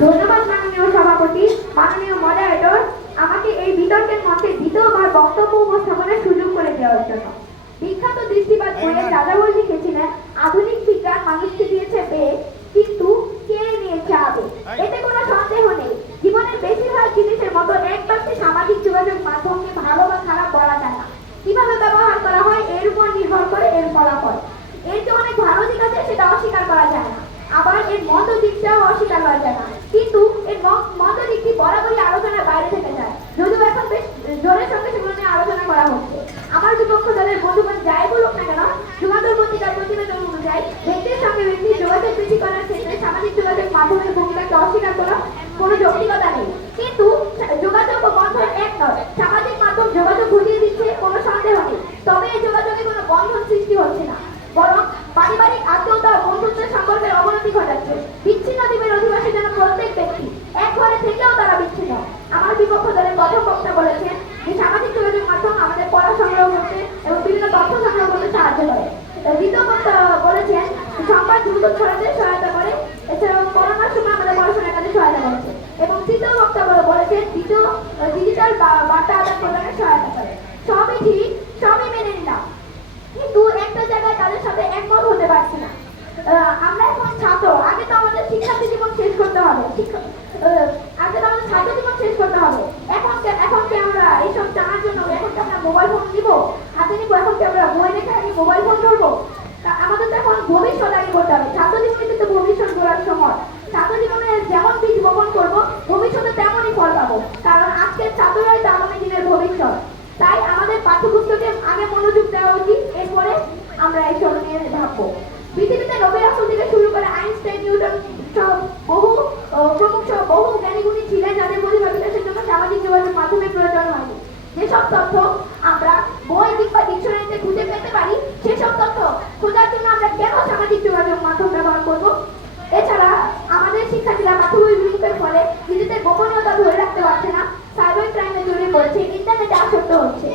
ধন্যবাদ মাননীয় সভাপতি, মাননীয় মডারেটর, আমাকে এই বিতর্কের মধ্যে দ্বিতীয়বার বক্তব্য উপস্থাপনের সুযোগ করে দেওয়ার জন্য। বিখ্যাত দৃষ্টিবাদ বইয়ে যাযাবর লিখেছিলেন, আধুনিক বিজ্ঞান মানুষকে দিয়েছে বেগ, কিন্তু কে নিয়েছে আবেগ। এতে কোনো সন্দেহ নেই, জীবনের বেশিরভাগ জিনিসের মতো এক বাক্যে সামাজিক যোগাযোগ মাধ্যমকে ভালো বা খারাপ বলা যায় না। কিভাবে ব্যবহার করা হয় এর উপর নির্ভর করে এর ফলাফল। এর যে অনেক ভালো দিক আছে সেটা অস্বীকার করা যায় না, আবার এর মন্দ দিকটাও অস্বীকার করা যায় না, কিন্তু এর মন্দ দিকটি বরাবরই আলোচনার বাইরে থেকে যায়, যদিও এখন বেশ জোরের সঙ্গে সেগুলো নিয়ে আলোচনা করা হচ্ছে। আমার বিপক্ষ দলের বন্ধুগণ যাই বলুক না কেন, যুগান্তর পত্রিকার প্রতিবেদন অনুযায়ী ব্যক্তির সঙ্গে ব্যক্তির যোগাযোগ বৃদ্ধি করার ক্ষেত্রে সামাজিক যোগাযোগ মাধ্যমের ভূমিকাকে অস্বীকার করা কোনো যৌক্তিকতা নেই। কিন্তু যোগাযোগ ও বন্ধন এক নয়, সামাজিক মাধ্যম যোগাযোগ ঘটিয়ে দিচ্ছে কোনো সন্দেহ নেই, তবে এই যোগাযোগে কোনো বন্ধন সৃষ্টি হচ্ছে না, বরং পারিবারিক আত্মীয়তা ও বন্ধুত্বের সম্পর্কের অবনতি ঘটাচ্ছে। বিচ্ছিন্ন দ্বীপের অধিবাসী যেন প্রত্যেক ব্যক্তি, এক ঘরে থেকেও তারা বিচ্ছিন্ন। আমার বিপক্ষ দলের প্রথম বক্তা বলেছেন যে সামাজিক যোগাযোগ মাধ্যম আমাদের পড়া সংগ্রহ করতে এবং বিভিন্ন তথ্য সংগ্রহ করতে সাহায্য করে। দ্বিতীয় বক্তা বলেছেন সংবাদ দ্রুত ছড়াতে সহায়তা করে, এছাড়াও করোনার সময় আমাদের পড়াশোনার কাজে সহায়তা করেছে। এবং তৃতীয় বক্তা বলেছেন ডিজিটাল বার্তা আদান প্রদানে সহায়তা করে। সবই ঠিক, সবই মেনে নিলাম, কিন্তু একটা জায়গায় তাদের সাথে একমত হতে পারছি না। আমরা এখন ছাত্র, আগে তো আমাদের শিক্ষার্থী জীবন শেষ করতে হবে, আগে তো আমাদের ছাত্র জীবন শেষ করতে হবে। এখন কি আমরা এইসব জানার জন্য এখন কি আমরা মোবাইল ফোন নিব হাতে নিব, এখন কি আমরা বই রেখে আগে মোবাইল ফোন ধরবো? আমাদের তো এখন ভবিষ্যৎ আগে করতে হবে। ছাত্র জীবনে তো ভবিষ্যৎ গড়ার সময়, ছাত্র জীবনে যেমন বীজ বপন করবো ভবিষ্যতে তেমনই ফল পাবো, কারণ আজকের ছাত্ররাই তো আগামী দিনের ভবিষ্যৎ। তাই আমাদের পাঠ্যপুস্তকে আগে মনোযোগ দেওয়া উচিত, এরপরে আমরা এইসব নিয়ে ভাববো। পৃথিবীতে নবী রাসূল থেকে শুরু করে আইনস্টাইন, নিউটন সহ বহু জ্ঞানীগুণী ছিলেন যাদের প্রতিভা বিকাশের জন্য সামাজিক যোগাযোগ মাধ্যমের প্রয়োজন হয়নি। যেসব তথ্য আমরা বই কিংবা ডিকশনারিতে খুঁজে পেতে পারি, সেসব তথ্য খোঁজার জন্য আমরা কেন সামাজিক যোগাযোগ মাধ্যম ব্যবহার করব? এছাড়া আমাদের শিক্ষার্থীরা পাঠ্যবই বিলুপ্তের ফলে নিজেদের গোপনীয়তা ধরে রাখতে পারছে না, সাইবার ক্রাইমে জড়িয়ে পড়ছে, ইন্টারনেটে আসক্ত হচ্ছে।